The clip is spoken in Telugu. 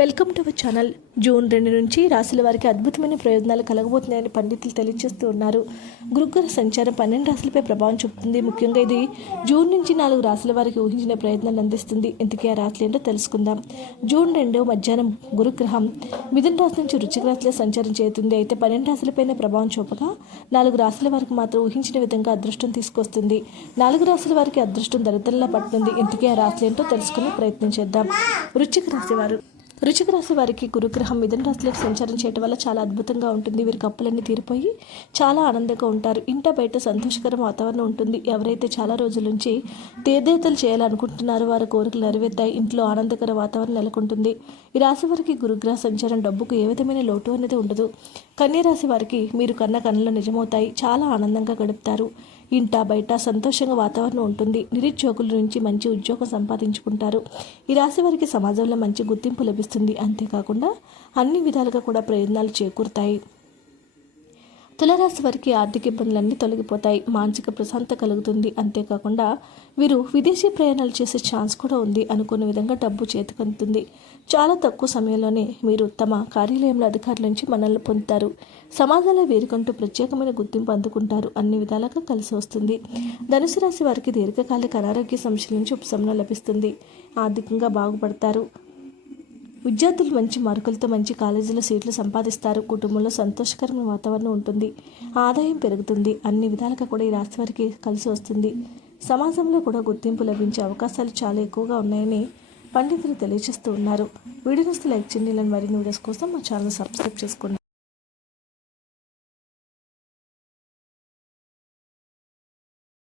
Welcome to our channel. June 2 నుంచి రాశుల వారికి అద్భుతమైన ప్రయోజనాలు కలగబోతున్నాయని పండితులు తెలియజేస్తూ ఉన్నారు. గురుగ్రహ సంచారం 12 రాశులపై ప్రభావం చూపుతుంది. ముఖ్యంగా ఇది జూన్ నుంచి 4 రాశుల వారికి ఊహించిన ప్రయత్నాలు అందిస్తుంది. ఇంతకీ ఆ రాశులు ఏంటో తెలుసుకుందాం. జూన్ 2 మధ్యాహ్నం గురుగ్రహం మిథున రాశి నుంచి వృశ్చిక రాశిలో సంచారం చేస్తుంది. అయితే 12 రాశులపైన ప్రభావం చూపగా 4 రాశుల వారికి మాత్రం ఊహించిన విధంగా అదృష్టం తీసుకొస్తుంది. 4 రాశుల వారికి అదృష్టం దరిద్రంలా పడుతుంది. ఇంతకీ ఆ రాశులు ఏంటో తెలుసుకునే ప్రయత్నం చేద్దాం. వృశ్చిక రాశి వారికి గురుగ్రహం మిథున రాశిలోకి సంచారం చేయడం వల్ల చాలా అద్భుతంగా ఉంటుంది. వీరికి అప్పులన్నీ తీరిపోయి చాలా ఆనందంగా ఉంటారు. ఇంట బయట సంతోషకర వాతావరణం ఉంటుంది. ఎవరైతే చాలా రోజుల నుంచి తీర్థయాత్రలు చేయాలనుకుంటున్నారో వారి కోరికలు నెరవేరుతాయి. ఇంట్లో ఆనందకర వాతావరణం నెలకొంటుంది. ఈ రాశి వారికి గురుగ్రహ సంచారం డబ్బుకు ఏ విధమైన లోటు అనేది ఉండదు. కన్యా రాశి వారికి మీరు కన్న కన్నులు నిజమవుతాయి. చాలా ఆనందంగా గడుపుతారు. ఇంట బయట సంతోషంగా వాతావరణం ఉంటుంది. నిరుద్యోగుల నుంచి మంచి ఉద్యోగం సంపాదించుకుంటారు. ఈ రాశి వారికి సమాజంలో మంచి గుర్తింపు లభిస్తుంది. అంతేకాకుండా అన్ని విధాలుగా కూడా ప్రయోజనాలు చేకూరుతాయి. తులారాశి వారికి ఆర్థిక ఇబ్బందులన్నీ తొలగిపోతాయి. మానసిక ప్రశాంతత కలుగుతుంది. అంతేకాకుండా వీరు విదేశీ ప్రయాణాలు చేసే ఛాన్స్ కూడా ఉంది. అనుకున్న విధంగా డబ్బు చేతికందుతుంది. చాలా తక్కువ సమయంలోనే మీరు తమ కార్యాలయంలో అధికారుల నుంచి మన్ననలు పొందుతారు. సమాజంలో వీరికంటూ ప్రత్యేకమైన గుర్తింపు అందుకుంటారు. అన్ని విధాలుగా కలిసి వస్తుంది. ధనుసు రాశి వారికి దీర్ఘకాలిక అనారోగ్య సమస్యల నుంచి ఉపశమనం లభిస్తుంది. ఆర్థికంగా బాగుపడతారు. విద్యార్థులు మంచి మార్కులతో మంచి కాలేజీలో సీట్లు సంపాదిస్తారు. కుటుంబంలో సంతోషకరమైన వాతావరణం ఉంటుంది. ఆదాయం పెరుగుతుంది. అన్ని విధాలుగా కూడా ఈ రాశి వారికి కలిసి వస్తుంది. సమాజంలో కూడా గుర్తింపు లభించే అవకాశాలు చాలా ఎక్కువగా ఉన్నాయని పండితులు తెలియజేస్తూ ఉన్నారు. వీడియోస్ లైక్ చేయండి. మరిన్ని వీడియోస్ కోసం మా ఛానల్ సబ్స్క్రైబ్ చేసుకోండి.